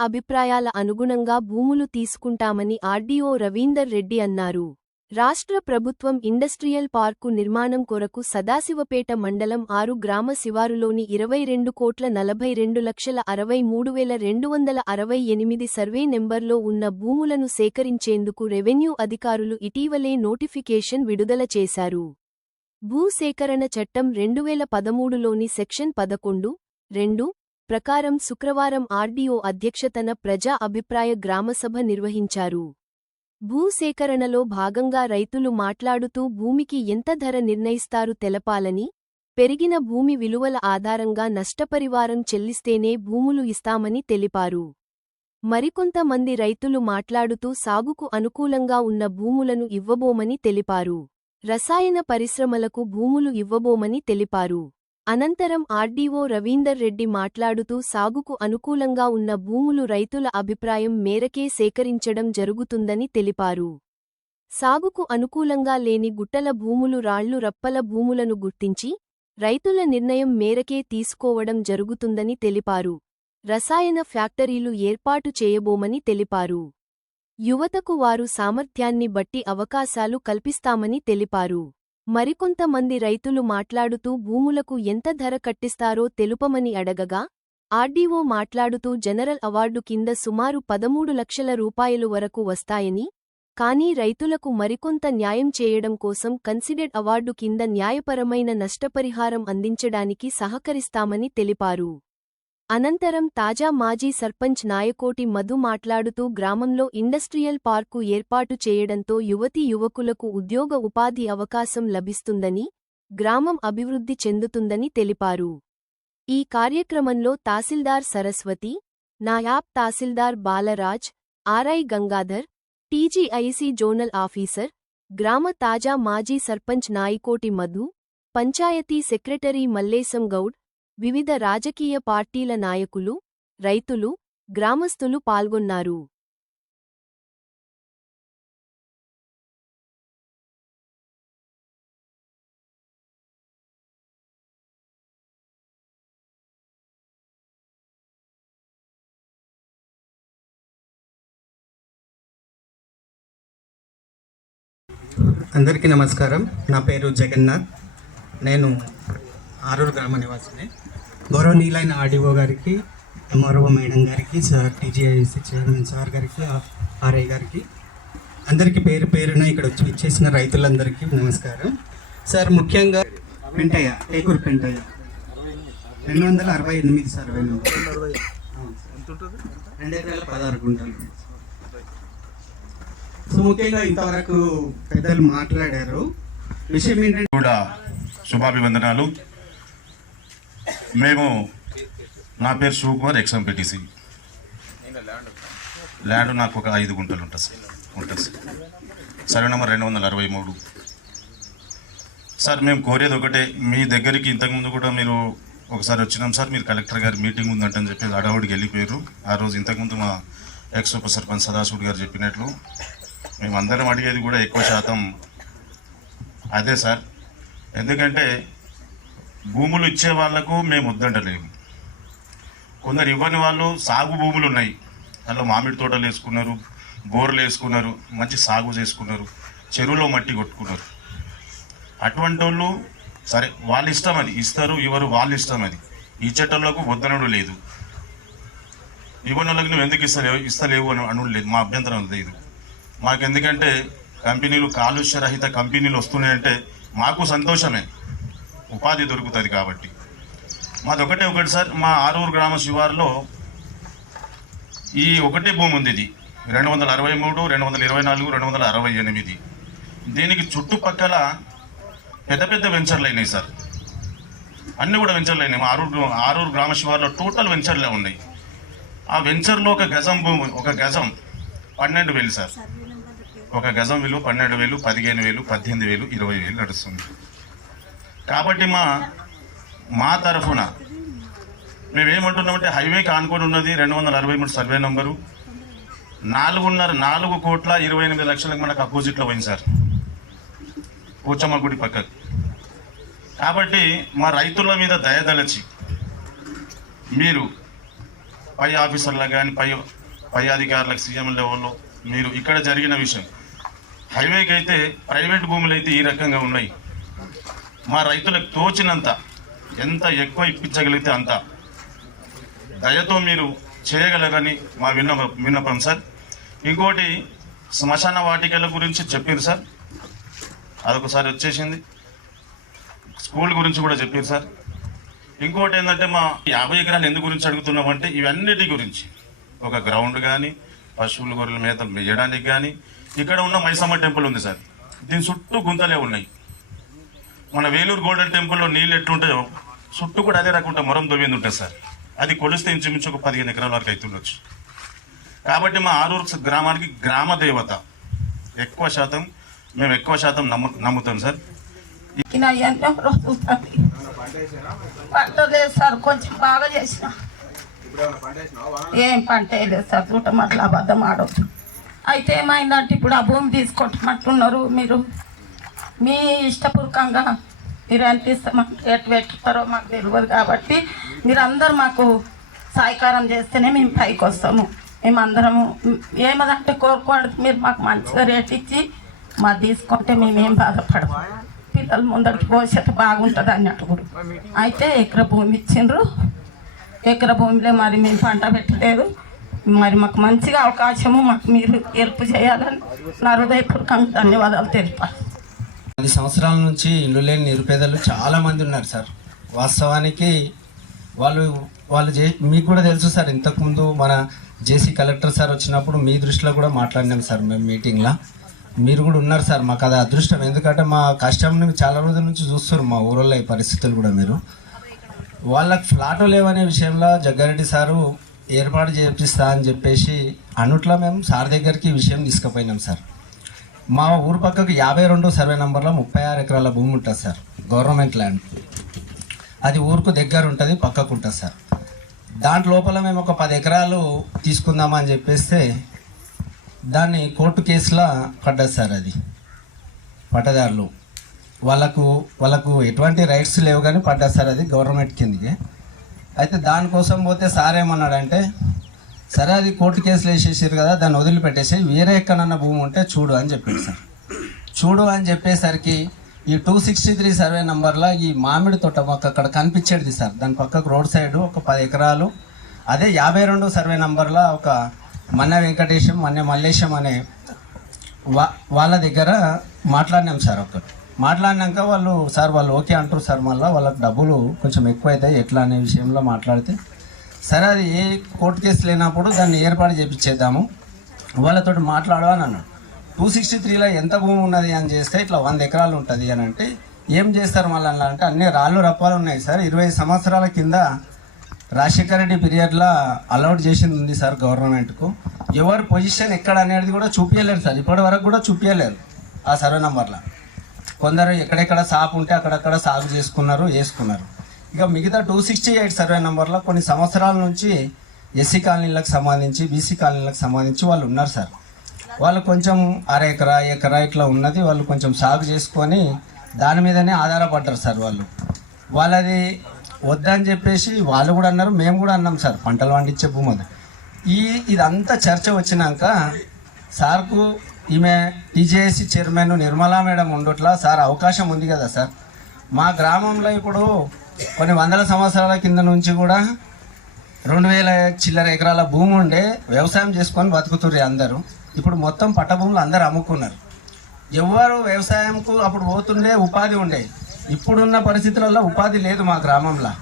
అభిప్రాయాల అనుగుణంగా భూములు తీసుకుంటామని ఆర్డీఓ రవీందర్ రెడ్డి అన్నారు. రాష్ట్ర ప్రభుత్వం ఇండస్ట్రియల్ పార్కు నిర్మాణం కొరకు సదాశివపేట మండలం ఆరు గ్రామ శివారులోని ఇరవై రెండు కోట్ల నలభై రెండు లక్షల అరవై మూడు వేల రెండు వందల అరవై ఎనిమిది సర్వే నెంబర్లో ఉన్న భూములను సేకరించేందుకు రెవెన్యూ అధికారులు ఇటీవలే నోటిఫికేషన్ విడుదల చేశారు. భూసేకరణ చట్టం రెండువేల పదమూడులోని సెక్షన్ పదకొండు రెండు ప్రకారం శుక్రవారం ఆర్డీఓ అధ్యక్షతన ప్రజా అభిప్రాయ గ్రామసభ నిర్వహించారు. భూసేకరణలో భాగంగా రైతులు మాట్లాడుతూ భూమికి ఎంత ధర నిర్ణయిస్తారు తెలపాలని పెరిగిన భూమి విలువల ఆధారంగా నష్టపరివారం చెల్లిస్తేనే భూములు ఇస్తామని తెలిపారు. మరికొంతమంది రైతులు మాట్లాడుతూ సాగుకు అనుకూలంగా ఉన్న భూములను ఇవ్వబోమని తెలిపారు. రసాయన పరిశ్రమలకు భూములు ఇవ్వబోమని తెలిపారు. అనంతరం ఆర్డీఓ రవీందర్ రెడ్డి మాట్లాడుతూ సాగుకు అనుకూలంగా ఉన్న భూములు రైతుల అభిప్రాయం మేరకే సేకరించడం జరుగుతుందని తెలిపారు. సాగుకు అనుకూలంగా లేని గుట్టల భూములు రాళ్ళు రప్పల భూములను గుర్తించి రైతుల నిర్ణయం మేరకే తీసుకోవడం జరుగుతుందని తెలిపారు. రసాయన ఫ్యాక్టరీలు ఏర్పాటు చేయబోమని తెలిపారు. యువతకు వారు సామర్థ్యాన్ని బట్టి అవకాశాలు కల్పిస్తామని తెలిపారు. మరికొంతమంది రైతులు మాట్లాడుతూ భూములకు ఎంత ధర కట్టిస్తారో తెలుపమని అడగగా ఆర్డీఓ మాట్లాడుతూ జనరల్ అవార్డు కింద సుమారు పదమూడు లక్షల రూపాయలు వరకు వస్తాయని కానీ రైతులకు మరికొంత న్యాయం చేయడం కోసం కన్సిడెడ్ అవార్డు కింద న్యాయపరమైన నష్టపరిహారం అందించడానికి సహకరిస్తామని తెలిపారు. అనంతరం తాజా మాజీ సర్పంచ్ నాయకోటి మధు మాట్లాడుతూ గ్రామంలో ఇండస్ట్రియల్ పార్కు ఏర్పాటు చేయడంతో యువతీ యువకులకు ఉద్యోగ ఉపాధి అవకాశం లభిస్తుందని గ్రామం అభివృద్ధి చెందుతుందని తెలిపారు. ఈ కార్యక్రమంలో tahsildar Saraswati naib tahsildar Balraj RI Gangadhar TGIC zonal officer గ్రామ తాజా మాజీ సర్పంచ్ నాయకోటి మధు పంచాయతీ సెక్రటరీ మల్లేశం గౌడ్ వివిధ రాజకీయ పార్టీల నాయకులు రైతులు గ్రామస్తులు పాల్గొన్నారు. అందరికీ నమస్కారం. నా పేరు జగన్నాథ్. నేను ఆరూరు గ్రామ నివాసిని. గౌరవనీయులైన ఆర్డీఓ గారికి ఎంఆర్ఓ మేడం గారికి సార్ టీజీఐసి చైర్మన్ సార్ గారికి ఆర్ఐ గారికి అందరికీ పేరు పేరున ఇక్కడ వచ్చి ఇచ్చేసిన రైతులందరికీ నమస్కారం. సార్ ముఖ్యంగా పెంటయ్య టేకూరు పెంటయ్య. రెండు వందల అరవై ఎనిమిది సార్ నెంబర్ రెండు ఎకరాల పదహారు గుంటలు. సో ముఖ్యంగా ఇంతవరకు పెద్దలు మాట్లాడారు. విషయం ఏంటంటే కూడా శుభాభివందనాలు. మేము నా పేరు శివకుమార్ ఎక్స్ఎంపీటీసీ ల్యాండ్ నాకు ఒక ఐదు గుంటలు ఉంటుంది సార్ ఉంటుంది సార్. సర్వే నెంబర్ రెండు వందల అరవై మూడు. సార్ మేము కోరేది ఒకటే మీ దగ్గరికి ఇంతకుముందు కూడా మీరు ఒకసారి వచ్చినాం సార్ మీరు కలెక్టర్ గారి మీటింగ్ ఉందంటని చెప్పేసి అడవుడికి వెళ్ళిపోయారు. ఆ రోజు ఇంతకుముందు మా ఎక్స్ ఉప సర్పంచ్ సదాశివుడు గారు చెప్పినట్లు మేమందరం అడిగేది కూడా ఎక్కువ శాతం అదే సార్. ఎందుకంటే భూములు ఇచ్చే వాళ్ళకు మేము వద్దంటలేము. కొందరు ఇవ్వని వాళ్ళు సాగు భూములు ఉన్నాయి. అందులో మామిడి తోటలు వేసుకున్నారు బోర్లు వేసుకున్నారు మంచి సాగు చేసుకున్నారు చెరువులో మట్టి కొట్టుకున్నారు. అటువంటి వాళ్ళు సరే వాళ్ళ ఇష్టం అది. ఇస్తారు ఇవ్వరు వాళ్ళ ఇష్టం అది. ఇచ్చేటోళ్ళకు వద్దనడు లేదు. ఇవ్వని వాళ్ళకి నువ్వు ఎందుకు ఇస్తలేవు? ఇస్తలేవు అని అనుడు లేదు. మా అభ్యంతరం లేదు. మాకు ఎందుకంటే కంపెనీలు కాలుష్య రహిత కంపెనీలు వస్తున్నాయంటే మాకు సంతోషమే. ఉపాధి దొరుకుతుంది కాబట్టి. మాది ఒకటే ఒకటి సార్ మా ఆరూరు గ్రామ శివారులో ఈ ఒకటే భూమి ఉంది ఇది. రెండు వందల అరవై మూడు రెండు వందల ఇరవై నాలుగు రెండు వందల అరవై ఎనిమిది. దీనికి చుట్టుపక్కల పెద్ద పెద్ద వెంచర్లు అయినాయి సార్. అన్నీ కూడా వెంచర్లు అయినాయి. మా ఆరూరు ఆరూరు గ్రామ శివారులో టోటల్ వెంచర్లే ఉన్నాయి. ఆ వెంచర్లో ఒక గజం భూమి ఒక గజం పన్నెండు వేలు సార్. ఒక గజం విలువ పన్నెండు వేలు పదిహేను వేలు పద్దెనిమిది వేలు ఇరవై వేలు నడుస్తుంది. కాబట్టి మా మా తరఫున మేమేమంటున్నామంటే హైవేకి ఆనుకొని ఉన్నది రెండు వందల అరవై మూడు సర్వే నంబరు. నాలుగున్నర నాలుగు కోట్ల ఇరవై ఎనిమిది లక్షలకు మనకు అపోజిట్లో పోయింది సార్. పోచమ్మ గుడి పక్కకు. కాబట్టి మా రైతుల మీద దయదలచి మీరు పై ఆఫీసర్లకు కానీ పై పై అధికారులకు సీఎం లెవెల్లో మీరు ఇక్కడ జరిగిన విషయం. హైవేకి అయితే ప్రైవేట్ భూములు అయితే ఈ రకంగా ఉన్నాయి. మా రైతులకు తోచినంత ఎంత ఎక్కువ ఇప్పించగలిగితే అంత. దయతో మీరు చేయగలరని మా విన్న విన్నపం సార్. ఇంకోటి శ్మశాన వాటికల గురించి చెప్పింది సార్. అదొకసారి వచ్చేసింది. స్కూల్ గురించి కూడా చెప్పారు సార్. ఇంకోటి ఏంటంటే మా యాభై ఎకరాలు ఎందు గురించి అడుగుతున్నామంటే ఇవన్నిటి గురించి. ఒక గ్రౌండ్ కానీ పశువుల గొర్రెల మేత మేయడానికి కానీ ఇక్కడ ఉన్న మైసమ్మ టెంపుల్ ఉంది సార్. దీని చుట్టూ గుంతలే ఉన్నాయి. మన వేలూరు గోల్డెన్ టెంపుల్లో నీళ్ళు ఎట్లుంటాయో చుట్టూ కూడా అదే రకంగా మొరం దొవ్వింది ఉంటుంది సార్. అది కొలిస్తే ఇంచుమించు ఒక పదిహేను ఎకరాల వరకు అవుతుండొచ్చు కాబట్టి మా ఆరూరు గ్రామానికి గ్రామ దేవత. ఎక్కువ శాతం మేము ఎక్కువ శాతం నమ్ము నమ్ముతాం సార్. ఎన్నో రోజులు తప్పి. సార్ కొంచెం బాగా చేసిన. ఏం పంట వేయలేదు సార్ చూడటం అట్లా అబద్ధం ఆడొద్దు. అయితే ఏమైందంటే ఇప్పుడు ఆ భూమి తీసుకుంటున్నట్టున్నారు మీరు. మీ ఇష్టపూర్వకంగా మీరు ఎంత ఇస్తామంటే ఎటు పెట్టుతారో మాకు తెలియదు కాబట్టి మీరందరూ మాకు సహకారం చేస్తేనే మేము పైకి వస్తాము. మేమందరము ఏమదంటే కోరుకోండి మీరు మాకు మంచిగా రేట్ ఇచ్చి మాది తీసుకుంటే మేమేం బాధపడము. పిల్లల ముందరికి భవిష్యత్తు బాగుంటుంది అన్నట్టు కూడా. అయితే ఎకర భూమి ఇచ్చిండ్రు. ఎకర భూమిలో మరి మేము పంట పెట్టలేదు. మరి మాకు మంచిగా అవకాశము మాకు మీరు హెల్ప్ చేయాలని నా హృదయపూర్వకంగా ధన్యవాదాలు తెలిపాలి. పది సంవత్సరాల నుంచి ఇల్లు లేని నిరుపేదలు చాలా మంది ఉన్నారు సార్. వాస్తవానికి వాళ్ళు వాళ్ళు మీకు కూడా తెలుసు సార్ ఇంతకుముందు మన జేసీ కలెక్టర్ సార్ వచ్చినప్పుడు మీ దృష్టిలో కూడా మాట్లాడినాం సార్ మేము మీటింగ్లో. మీరు కూడా ఉన్నారు సార్ మాకు అది అదృష్టం. ఎందుకంటే మా కష్టంని చాలా రోజుల నుంచి చూస్తారు మా ఊళ్ళో ఈ పరిస్థితులు కూడా మీరు. వాళ్ళకి ఫ్లాట్ లేవనే విషయంలో జగ్గారెడ్డి సారు ఏర్పాటు చేపిస్తా అని చెప్పేసి అనుట్లో మేము సార్ దగ్గరికి ఈ విషయం తీసుకుపోయినాం సార్. మా ఊరు పక్కకు యాభై రెండు సర్వే నెంబర్లో ముప్పై ఆరు ఎకరాల భూమి ఉంటుంది సార్. గవర్నమెంట్ ల్యాండ్ అది ఊరుకు దగ్గర ఉంటుంది పక్కకు ఉంటుంది సార్. దాంట్ లోపల మేము ఒక పది ఎకరాలు తీసుకుందామని చెప్పేస్తే దాన్ని కోర్టు కేసులా పడ్డది సార్ అది. పట్టదారులు. వాళ్ళకు వాళ్ళకు ఎటువంటి రైట్స్ లేవు కానీ పడ్డది సార్ అది గవర్నమెంట్ కిందకి. అయితే దానికోసం పోతే సార్ ఏమన్నాడంటే సరే అది కోర్టు కేసులు వేసేసారు కదా దాన్ని వదిలిపెట్టేసి వేరే ఎక్కడన్నా భూమి ఉంటే చూడు అని చెప్పింది సార్. చూడు అని చెప్పేసరికి ఈ టూ సిక్స్టీ త్రీ సర్వే నంబర్లో ఈ మామిడి తోట మొక్క అక్కడ కనిపించేది సార్. దాని పక్కకు రోడ్ సైడ్ ఒక పది ఎకరాలు. అదే యాభై రెండు సర్వే నంబర్లో ఒక మన్న వెంకటేశం మన్న మల్లేశం అనే వా వాళ్ళ దగ్గర మాట్లాడినాం సార్ ఒకటి. మాట్లాడినాక వాళ్ళు సార్ వాళ్ళు ఓకే అంటారు సార్ మళ్ళీ. వాళ్ళకి డబ్బులు కొంచెం ఎక్కువ అవుతాయి ఎట్లా అనే విషయంలో మాట్లాడితే సరే అది ఏ కోర్టు కేసు లేనప్పుడు దాన్ని ఏర్పాటు చేపించేద్దాము వాళ్ళతోటి మాట్లాడు అన్నాడు. టూ సిక్స్టీ త్రీలో ఎంత భూమి ఉన్నది అని చేస్తే ఇట్లా వంద ఎకరాలు ఉంటుంది అని అంటే ఏం చేస్తారు మళ్ళీ అంటే అన్ని రాళ్ళు రప్పాలు ఉన్నాయి సార్. ఇరవై సంవత్సరాల కింద రాజశేఖర రెడ్డి పీరియడ్లో అలౌట్ చేసింది ఉంది సార్ గవర్నమెంట్కు. ఎవరి పొజిషన్ ఎక్కడ అనేది కూడా చూపించలేరు సార్. ఇప్పటి వరకు కూడా చూపించలేరు ఆ సర్వే నంబర్లో. కొందరు ఎక్కడెక్కడ సాపు ఉంటే అక్కడక్కడ సాగు చేసుకున్నారు వేసుకున్నారు. ఇక మిగతా టూ సిక్స్టీ ఎయిట్ సర్వే నెంబర్లో కొన్ని సంవత్సరాల నుంచి ఎస్సీ కాలనీలకు సంబంధించి బీసీ కాలనీలకు సంబంధించి వాళ్ళు ఉన్నారు సార్. వాళ్ళు కొంచెం అర ఎకరా ఎకరా ఇట్లా ఉన్నది వాళ్ళు కొంచెం సాగు చేసుకొని దాని మీదనే ఆధారపడ్డారు సార్ వాళ్ళు. వాళ్ళది వద్దని చెప్పేసి వాళ్ళు కూడా అన్నారు మేము కూడా అన్నాం సార్ పంటలు పండించే భూమి ఈ ఇదంతా చర్చ వచ్చినాక సార్కు ఈమె టీజేఎస్సీ చైర్మన్ నిర్మలా మేడం ఉండట్లా సార్ అవకాశం ఉంది కదా సార్. మా గ్రామంలో ఇప్పుడు కొన్ని వందల సంవత్సరాల కింద నుంచి కూడా రెండు వేల చిల్లర ఎకరాల భూమి ఉండే వ్యవసాయం చేసుకొని బతుకుతుర్రు అందరూ. ఇప్పుడు మొత్తం పట్ట భూములు అందరూ అమ్ముకున్నారు. ఎవరు వ్యవసాయంకు అప్పుడు పోతుండే ఉపాధి ఉండే. ఇప్పుడున్న పరిస్థితులలో ఉపాధి లేదు మా గ్రామంలో.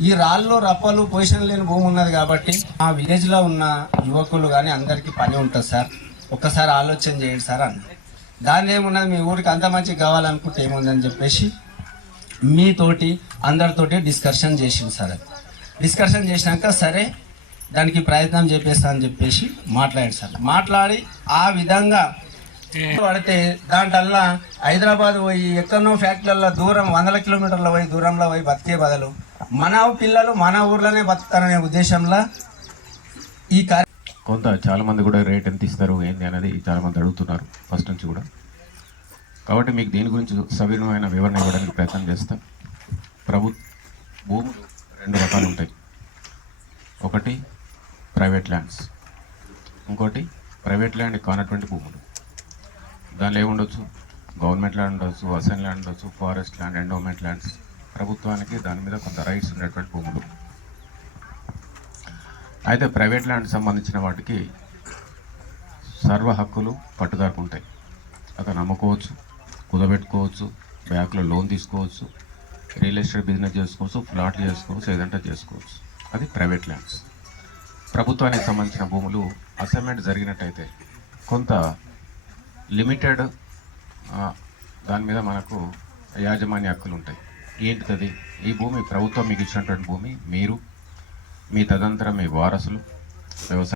ఈ రాళ్ళు రప్పలు పొజిషన్ లేని భూమి ఉన్నది కాబట్టి మా విలేజ్లో ఉన్న యువకులు కానీ అందరికీ పని ఉంటుంది సార్. ఒక్కసారి ఆలోచన చేయండి సార్ అన్న. దాని ఏమున్నది మీ ఊరికి అంత మంచి కావాలనుకుంటే ఏముందని చెప్పేసి మీతోటి అందరితోటి డిస్కషన్ చేసింది సార్ అది. డిస్కషన్ చేసినాక సరే దానికి ప్రయత్నం చేపేస్తా అని చెప్పేసి మాట్లాడాడు సార్. మాట్లాడి ఆ విధంగా పడితే దాంట్లో హైదరాబాద్ పోయి ఎక్కడో ఫ్యాక్టరీలలో దూరం వందల కిలోమీటర్ల పోయి దూరంలో పోయి బతికే బదులు మన పిల్లలు మన ఊర్లోనే బతుకుతారనే ఉద్దేశంలో ఈ కార్య కొంత చాలామంది కూడా రేట్ ఎంత ఇస్తారు ఏంటి అనేది చాలామంది అడుగుతున్నారు ఫస్ట్ నుంచి కూడా. కాబట్టి మీకు దీని గురించి సవినమైన వివరణ ఇవ్వడానికి ప్రయత్నం చేస్తాం. ప్రభు భూములు రెండు రకాలు ఉంటాయి. ఒకటి ప్రైవేట్ ల్యాండ్స్. ఇంకోటి ప్రైవేట్ ల్యాండ్ కానటువంటి భూములు. దానిలో ఏముండొచ్చు గవర్నమెంట్ ల్యాండ్ ఉండొచ్చు అసెన్ ల్యాండ్ ఉండొచ్చు ఫారెస్ట్ ల్యాండ్ ఎండోమెంట్ ల్యాండ్స్. ప్రభుత్వానికి దాని మీద కొంత రైట్స్ ఉండేటువంటి భూములు. అయితే ప్రైవేట్ ల్యాండ్ సంబంధించిన వాటికి సర్వ హక్కులు పట్టుదారుకుంటాయి అతను అమ్ముకోవచ్చు కుదబెట్టుకోవచ్చు బ్యాంకులో లోన్ తీసుకోవచ్చు రియల్ ఎస్టేట్ బిజినెస్ చేసుకోవచ్చు ఫ్లాట్లు చేసుకోవచ్చు ఏదంటే చేసుకోవచ్చు. అది ప్రైవేట్ ల్యాండ్స్. ప్రభుత్వానికి సంబంధించిన భూములు అసైన్మెంట్ జరిగినట్టయితే కొంత లిమిటెడ్ దాని మీద మనకు యాజమాన్య హక్కులు ఉంటాయి. ఏంటిది ఈ భూమి ప్రభుత్వం మీకు ఇచ్చినటువంటి భూమి మీరు మీ తదంతరం మీ వారసులు వ్యవసాయ